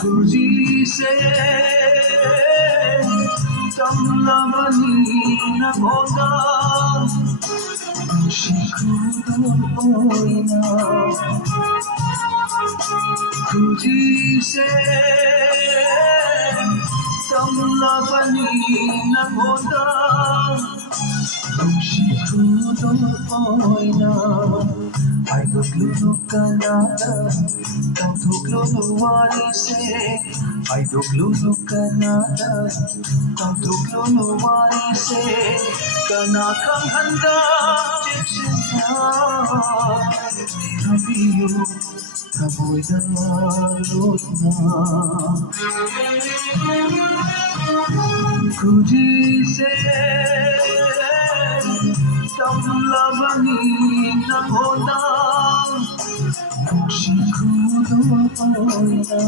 तुझीसे तमलबनी न होगा शिकुदोइना तुझीसे तमलबनी न होगा शिकुदोइना ay dugluno kanada kang dugluno warise ay dugluno kanada kang dugluno warise kana kang handa chichina tabiyo taboy dalot na kujise तमलबनी न होना शिकुदोइना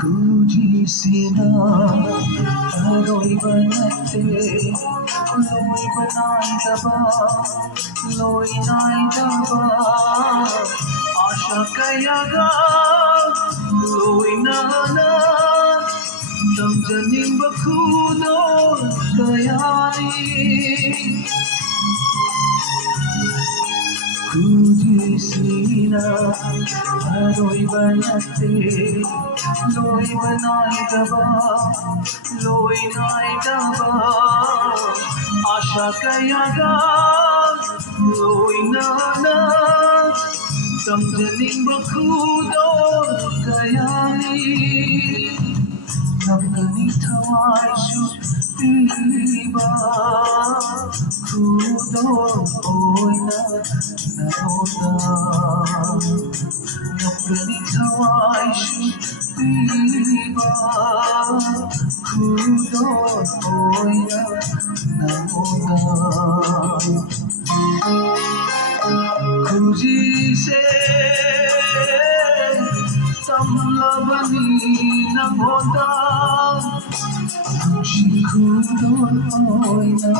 Kujisina aroy banate loy banai daba loy nai daba asha kayaga loy nana tamjaning bakuno kayani Kujisina aroy banate loy banai daba loy nai daba asha kayaga loy nana tamjaning bakuno kayani namgani thawai shu piba kudo oina nahoda namgani thawai shu piba kudo oina nahoda kujise तमलबनी न होता शिकुदोइना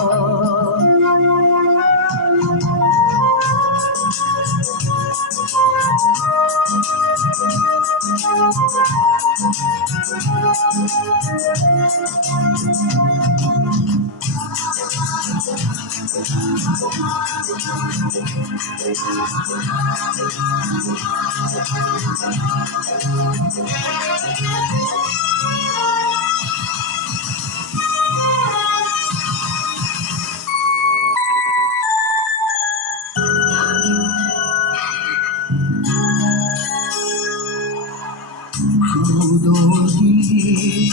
Kudogi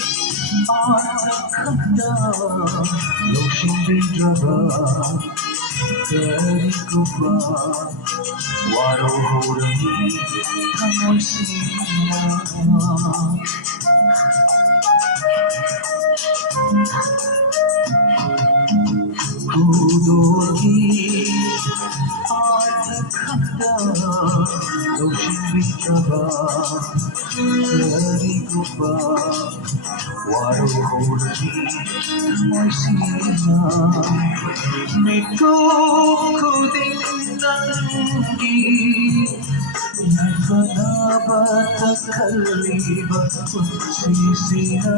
Atakanda Loshindrava Karikupa Waro Horani Kamoisina Kudogi Atakanda Loshindrava Karikupa Waro Horani Kamoisina Miko Kudin Nangi Naifanabata Kaliba Unsisina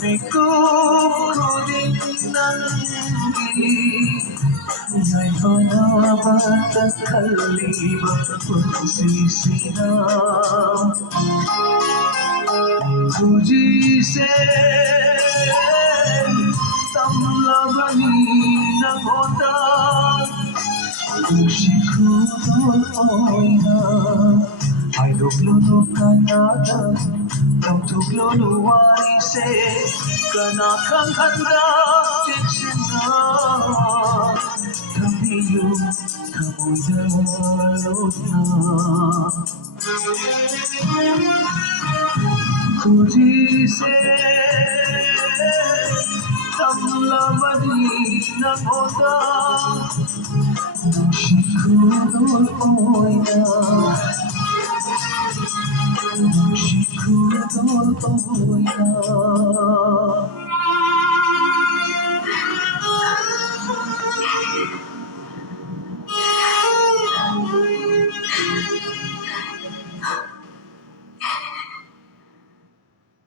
Miko Kudin Nangi Naifanabata Kaliba Unsisina Kujise तमलबनी न होता शिकुदोइना ay dugluno kanada kang dugluno warise kana kang handa Tiksina Kamiyo Kamoydalot na खुशी से कमला बनी न होता शिखर कोयना शिखर कोयना